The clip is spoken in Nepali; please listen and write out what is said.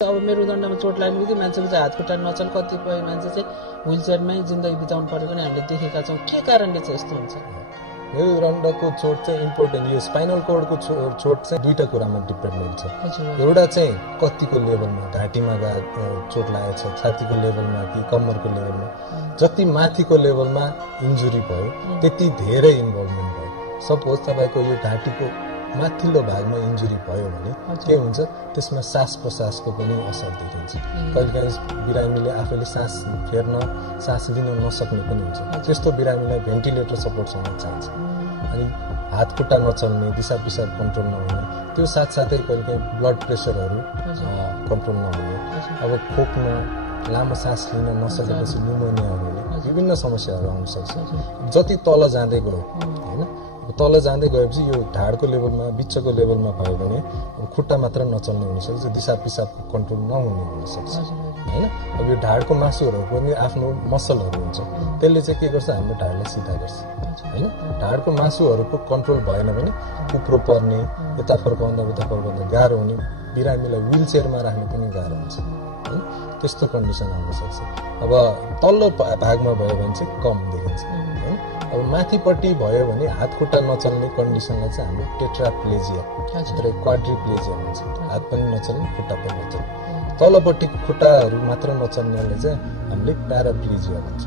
अब मेरुदण्डमा चोट लाग्ने बित्तिकै मान्छेको चाहिँ हात खुट्टा नचल कतिपय मान्छे चाहिँ व्हिलचेयरमै जिन्दगी बिताउनु परेको पनि हामीले देखेका छौँ। के कारणले चाहिँ यस्तो हुन्छ? मेरुदण्डको चोट चाहिँ इम्पोर्टेन्ट, यो स्पाइनल कोर्डको चोट चाहिँ दुईटा कुरामा डिपेन्ड हुन्छ। एउटा चाहिँ कतिको लेभलमा, घाँटीमा चोट लागेको छ, छातीको लेभलमा कि कम्मरको लेभलमा। जति माथिको लेभलमा इन्जुरी भयो त्यति धेरै इन्भल्भमेन्ट भयो। सपोज तपाईँको यो घाँटीको माथिल्लो भागमा इन्जुरी भयो भने के हुन्छ, त्यसमा सास प्रश्वासको पनि असर देखिन्छ। कहिलेकाहीँ बिरामीले आफैले सास फेर्न, सास लिन नसक्ने पनि हुन्छ। त्यस्तो बिरामीलाई भेन्टिलेटर सपोर्टसँग चाहिन्छ। अनि हात खुट्टा नचल्ने, दिशा पिसाब कन्ट्रोल नहुने, त्यो साथसाथै कहिलेकाहीँ ब्लड प्रेसरहरू कन्ट्रोल नहुने, अब खोक्न, लामो सास लिन नसकेपछि न्युमोनियाहरू हुने, विभिन्न समस्याहरू आउन सक्छ। जति तल जाँदै गयो होइन, तल जाँदै गएपछि यो ढाडको लेभलमा, बिचको लेभलमा भयो भने खुट्टा मात्र नचल्ने हुनसक्छ, दिशा पिसाबको कन्ट्रोल नहुने हुनसक्छ होइन। अब यो ढाडको मासुहरूको पनि आफ्नो मसलहरू हुन्छ, त्यसले चाहिँ के गर्छ, हाम्रो ढाडलाई सिधा गर्छ होइन। ढाडको मासुहरूको कन्ट्रोल भएन भने उप्रो पर्ने, यता फर्काउँदा उता फर्काउँदा गाह्रो हुने, बिरामीलाई व्हिलचेयरमा राख्ने पनि गाह्रो हुन्छ होइन। त्यस्तो कन्डिसन आउन सक्छ। अब तल्लो भागमा भयो भने चाहिँ कम देखिन्छ होइन। अब माथिपट्टि भयो भने हात खुट्टा नचल्ने कन्डिसनलाई चाहिँ हाम्रो टेट्राप्लेजिया अथवा क्वाड्रिप्लेजिया भन्छ। हात पनि नचल्ने, खुट्टा पनि नचल्ने। तलपट्टि खुट्टाहरू मात्र नचल्नेलाई चाहिँ हामीले प्याराप्लेजिया भन्छ।